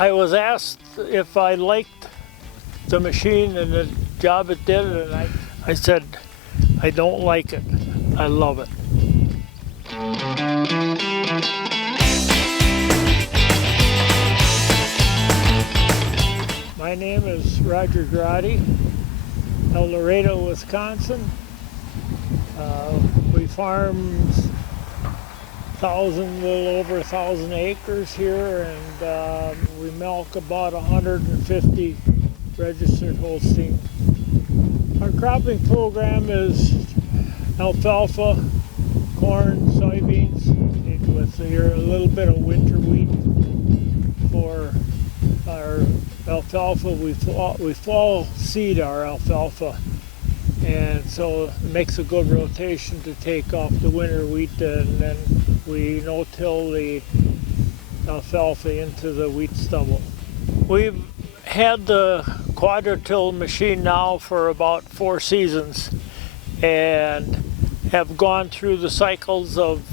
I was asked if I liked the machine and the job it did, and I said, I don't like it. I love it. My name is Roger Grade, Eldorado, Wisconsin. We farm a little over 1,000 acres here, and we milk about 150 registered Holstein. Our cropping program is alfalfa, corn, soybeans, with here a little bit of winter wheat. For our alfalfa, we fall seed our alfalfa, and so it makes a good rotation to take off the winter wheat, and then we no-till the alfalfa into the wheat stubble. We've had the Quadra-Till machine now for about 4 seasons, and have gone through the cycles of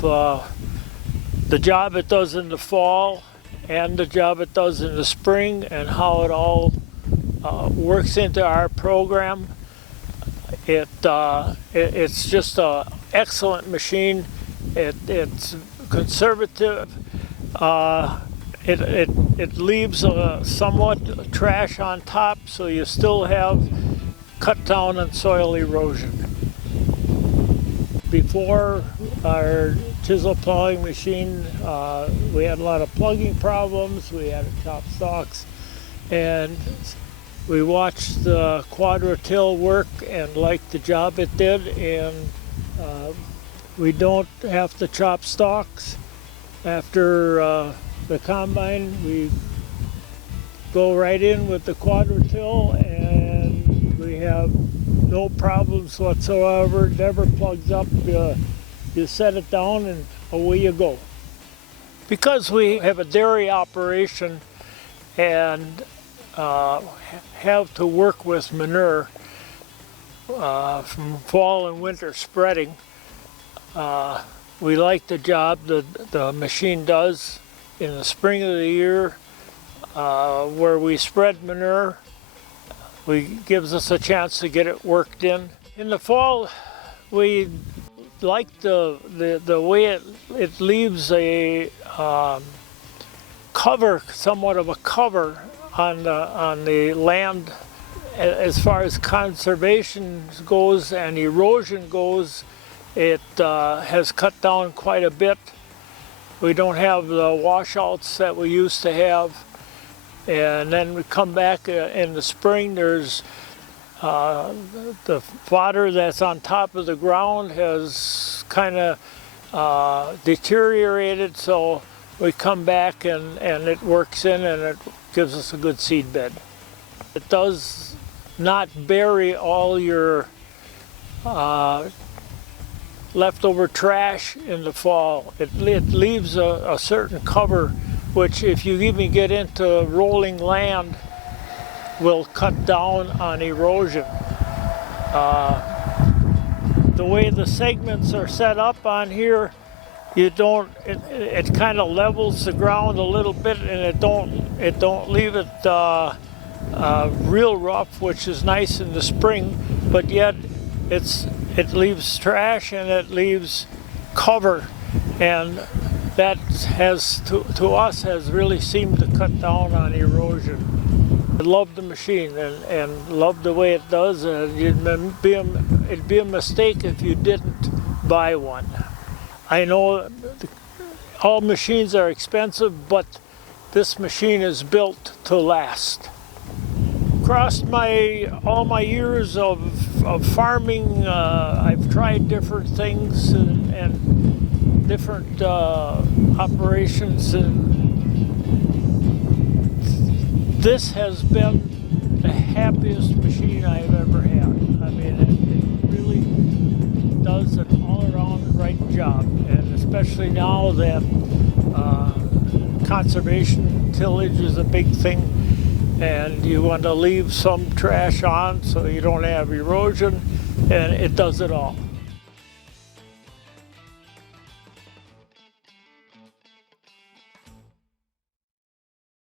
the job it does in the fall and the job it does in the spring, and how it all works into our program. It's just an excellent machine. It's conservative. It leaves somewhat trash on top, so you still have cut down on soil erosion. Before our chisel plowing machine, we had a lot of plugging problems. We had to chop stalks, and we watched the Quadra-Till work and liked the job it did, and we don't have to chop stalks. After the combine, we go right in with the Quadra-Till, and we have no problems whatsoever. It never plugs up. You set it down and away you go. Because we have a dairy operation and have to work with manure from fall and winter spreading, we like the job that the machine does in the spring of the year, where we spread manure. Gives us a chance to get it worked in. In the fall, we like the way it leaves a cover, somewhat of a cover on the land. As far as conservation goes and erosion goes, it has cut down quite a bit. We don't have the washouts that we used to have. And then we come back in the spring, there's the fodder that's on top of the ground has kind of deteriorated, so we come back and it works in and it gives us a good seed bed. It does not bury all your leftover trash in the fall. It leaves a certain cover, which if you even get into rolling land, will cut down on erosion. The way the segments are set up on here, it kind of levels the ground a little bit, and it don't leave it real rough, which is nice in the spring, but yet it leaves trash and it leaves cover, and that has, to us, has really seemed to cut down on erosion. I love the machine and love the way it does, and it'd be a mistake if you didn't buy one. I know all machines are expensive, but this machine is built to last. Across all my years of farming, I've tried different things and different operations, and this has been the happiest machine I've ever had. I mean, it really does an all-around right job, and especially now that conservation tillage is a big thing, and you want to leave some trash on so you don't have erosion, and it does it all.